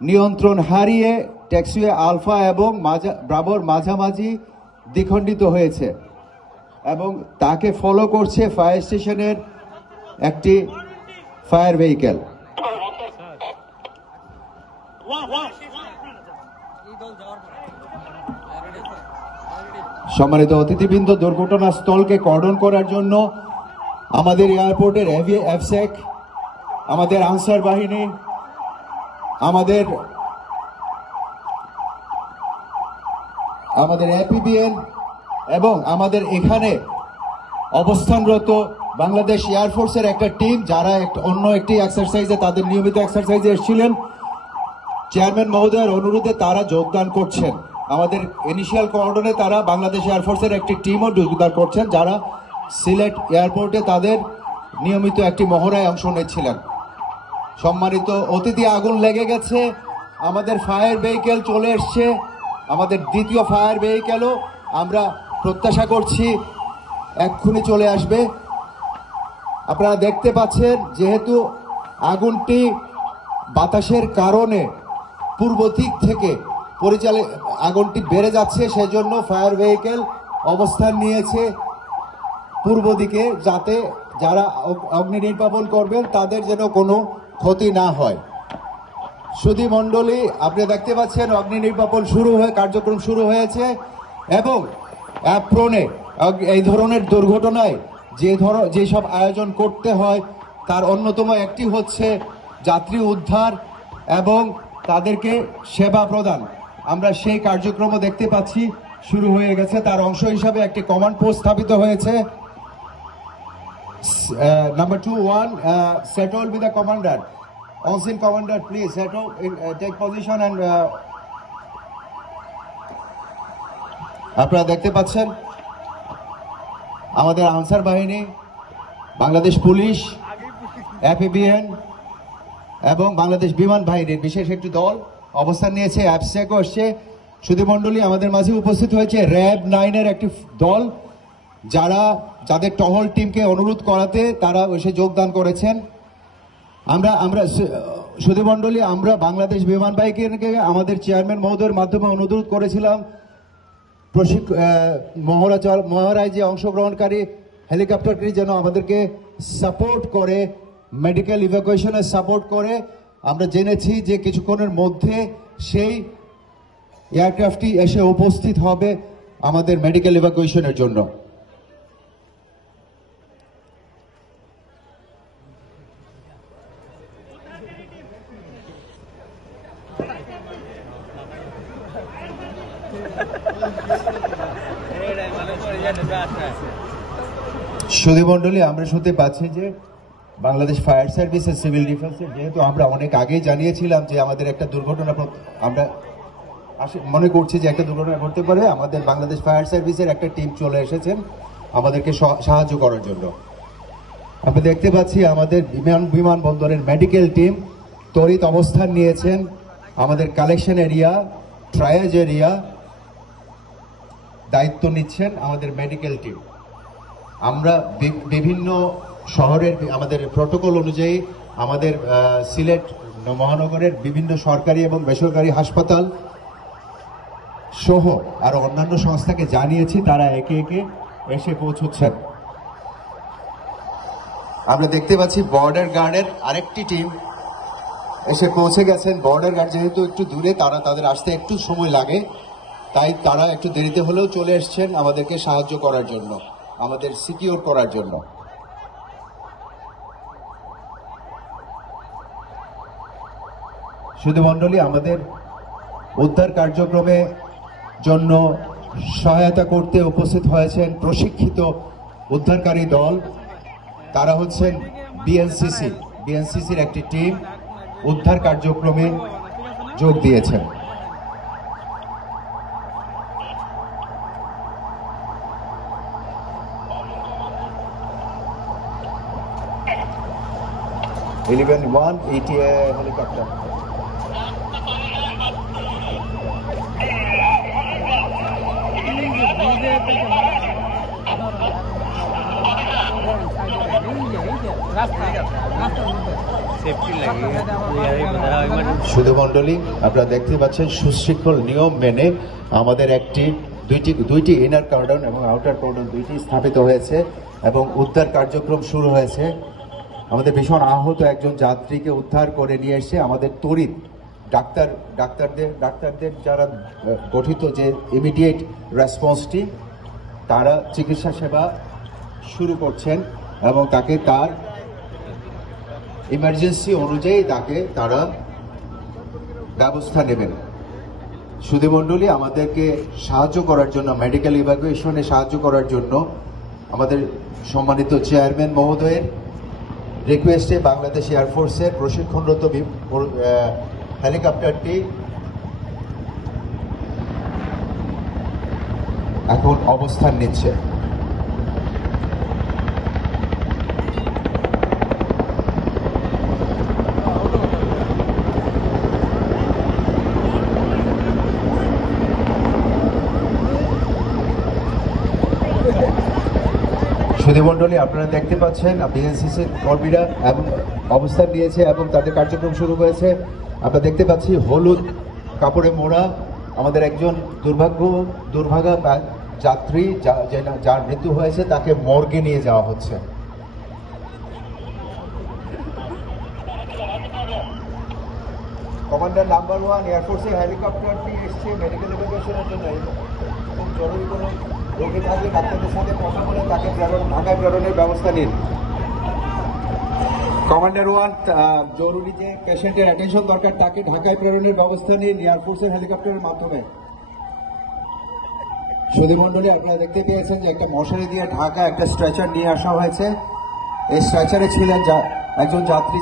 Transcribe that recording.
নিয়ন্ত্রণ হারিয়ে taxiway alpha এবং ব্রাভোর মাঝামাঝি দ্বিখণ্ডিত হয়েছে এবং তাকে ফলো করছে ফায়ার স্টেশনের একটি ফায়ার ভেহিকেল। সম্মানিত অতিথিবৃন্দ, দুর্ঘটনাস্থলকে কর্ডন করার জন্য আমাদের এয়ারপোর্টের এফসেক, আমাদের আনসার বাহিনী, আমাদের এপিবিএন এবং আমাদের এখানে অবস্থানরত বাংলাদেশ এয়ারফোর্সের একটা টিম, যারা অন্য একটি এক্সারসাইজে, তাদের নিয়মিত এক্সারসাইজে এসেছিলেন, চেয়ারম্যান মহোদয়ের অনুরোধে তারা যোগদান করছেন। আমাদের ইনিশিয়াল কর্ডনে তারা বাংলাদেশ এয়ারফোর্সের একটি টিমও যোগদান করছেন, যারা সিলেট এয়ারপোর্টে তাদের নিয়মিত একটি মহড়ায় অংশ নিচ্ছিলেন। সম্মানিত অতিথি, আগুন লেগে গেছে, আমাদের ফায়ার ভেহিকেল চলে এসছে, আমাদের দ্বিতীয় ফায়ার ভেহিকেলও আমরা প্রত্যাশা করছি এক্ষুনি চলে আসবে। আপনারা দেখতে পাচ্ছেন, যেহেতু আগুনটি বাতাসের কারণে পূর্ব দিক থেকে আগুনটি বেড়ে যাচ্ছে, সেজন্য ফায়ার ভেহিকেল অবস্থান নিয়েছে পূর্ব দিকে, যাতে যারা অগ্নি নির্বাপন করবেন তাদের যেন কোনো ক্ষতি না হয়। সুধী মণ্ডলী, আপনি দেখতে পাচ্ছেন অগ্নি নির্বাপন কার্যক্রম শুরু হয়েছে এবং অ্যাপ্রনে এই ধরনের দুর্ঘটনায় যেসব আয়োজন করতে হয় তার অন্যতম একটি হচ্ছে যাত্রী উদ্ধার এবং তাদেরকে সেবা প্রদান। আমরা সেই কার্যক্রমও দেখতে পাচ্ছি শুরু হয়ে গেছে। তার অংশ হিসাবে একটি কমান্ড পোস্ট স্থাপিত হয়েছে। Number 2-1, settle with the commander. On-scene commander, please settle, take position and আপনারা দেখতে পাচ্ছেন আমাদের আনসার বাহিনী, বাংলাদেশ পুলিশ, এপিবিএন এবং বাংলাদেশ বিমান বাহিনীর বিশেষ একটি দল অবস্থান নিয়েছে। অ্যাপসেকও আসছে। সুধী মণ্ডলী, আমাদের মাঝে উপস্থিত হয়েছে র্যাব 9-এর একটি দল, যাদের টহল টিমকে অনুরোধ করাতে তারা এসে যোগদান করেছেন। আমরা সুধী মণ্ডলী, আমরা বাংলাদেশ বিমান বাহিনীকে আমাদের চেয়ারম্যান মহোদয়ের মাধ্যমে অনুরোধ করেছিলাম মহড়ায় যে অংশগ্রহণকারী হেলিকপ্টারটি যেন আমাদেরকে সাপোর্ট করে, মেডিকেল ইভ্যাকুয়েশনে সাপোর্ট করে। আমরা জেনেছি যে কিছুক্ষণের মধ্যে সেই এয়ারক্রাফটটি এসে উপস্থিত হবে আমাদের মেডিকেল ইভ্যাকুয়েশনের জন্য। সুধী মণ্ডলী, আমরা শুনতে পাচ্ছি যে বাংলাদেশ ফায়ার সার্ভিসের সিভিল ডিফেন্সের, যেহেতু আমরা অনেক আগেই জানিয়েছিলাম যে আমাদের একটা দুর্ঘটনা, আমরা মনে করছি যে একটা দুর্ঘটনা ঘটতে পারে, আমাদের বাংলাদেশ ফায়ার সার্ভিসের একটা টিম চলে এসেছেন আমাদেরকে সাহায্য করার জন্য। আমরা দেখতে পাচ্ছি আমাদের বিমানবন্দরের মেডিকেল টিম তড়িৎ অবস্থান নিয়েছেন। আমাদের কালেকশন এরিয়া, ট্রায়াজ এরিয়া দায়িত্ব নিচ্ছেন আমাদের মেডিকেল টিম। আমরা বিভিন্ন শহরের আমাদের প্রটোকল অনুযায়ী আমাদের সিলেট মহানগরের বিভিন্ন সরকারি এবং বেসরকারি হাসপাতাল সহ আরো অন্যান্য সংস্থাকে জানিয়েছি, তারা একে একে এসে পৌঁছচ্ছেন। আমরা দেখতে পাচ্ছি বর্ডার গার্ডের আরেকটি টিম এসে পৌঁছে গেছেন। বর্ডার গার্ড যেহেতু একটু দূরে, তাদের আসতে একটু সময় লাগে, তাই তারা একটু দেরিতে হলেও চলে এসছেন আমাদেরকে সাহায্য করার জন্য, আমাদের সিকিউর করার জন্য। সুধী মণ্ডলী, আমাদের উদ্ধার কার্যক্রমে জন্য সহায়তা করতে উপস্থিত হয়েছেন প্রশিক্ষিত উদ্ধারকারী দল। তারা হচ্ছেন বিএনসিসির একটি টিম উদ্ধার কার্যক্রমে যোগ দিয়েছেন। 11-1 ETA helicopter. রাস্তা শুধু মণ্ডলী, আপনারা দেখতে পাচ্ছেন সুশৃঙ্খল নিয়ম মেনে আমাদের দুইটি ইনার কর্ডন এবং আউটার কর্ডন দুইটি স্থাপিত হয়েছে এবং উদ্ধার কার্যক্রম শুরু হয়েছে। আমাদের ভীষণ আহত একজন যাত্রীকে উদ্ধার করে নিয়ে এসে আমাদের তড়িৎ ডাক্তারদের যারা গঠিত যে ইমিডিয়েট রেসপন্সটি, তারা চিকিৎসা সেবা শুরু করছেন এবং তাকে তার ইমার্জেন্সি অনুযায়ী তারা ব্যবস্থা নেবেন। সুধীমণ্ডলী, আমাদেরকে সাহায্য করার জন্য, মেডিকেল ইভাকুয়েশনে সাহায্য করার জন্য আমাদের সম্মানিত চেয়ারম্যান মহোদয়ের রিকোয়েস্টে বাংলাদেশ এয়ারফোর্সের প্রশিক্ষণরত হেলিকপ্টারটি এখন অবস্থান নিচ্ছে। সুধীমণ্ডলী, আপনারা দেখতে পাচ্ছেন বিএনসিসি কর্মীরা এবং অবস্থান নিয়েছে এবং তাদের কার্যক্রম শুরু হয়েছে। আমরা দেখতে পাচ্ছি হলুদ কাপড়ে মোড়া আমাদের একজন দুর্ভাগা যাত্রী যার মৃত্যু হয়েছে, তাকে মর্গে নিয়ে যাওয়া হচ্ছে। কমান্ডার নাম্বার 1 এয়ারফোর্সের হেলিকপ্টারটি এসছে মেডিকেল ইভাকুয়েশনের জন্য। খুব জরুরি কোনো রোগী থাকলে ডাক্তারদের সাথে কথা বলে তাকে ঢাকায় প্রেরণের ব্যবস্থা নিন। কমান্ডার 1, জরুরি যে পেশেন্টের অ্যাটেনশন দরকার তাকে ঢাকায় প্রেরণের ব্যবস্থা নিন এয়ারফোর্সের হেলিকপ্টারের মাধ্যমে। সুধীমণ্ডলী, আপনারা দেখতে পেয়েছেন যে একটা মশারি দিয়ে ঢাকা একটা স্ট্রেচার নিয়ে আসা হয়েছে। এই স্ট্রেচারে ছিলেন একজন যাত্রী।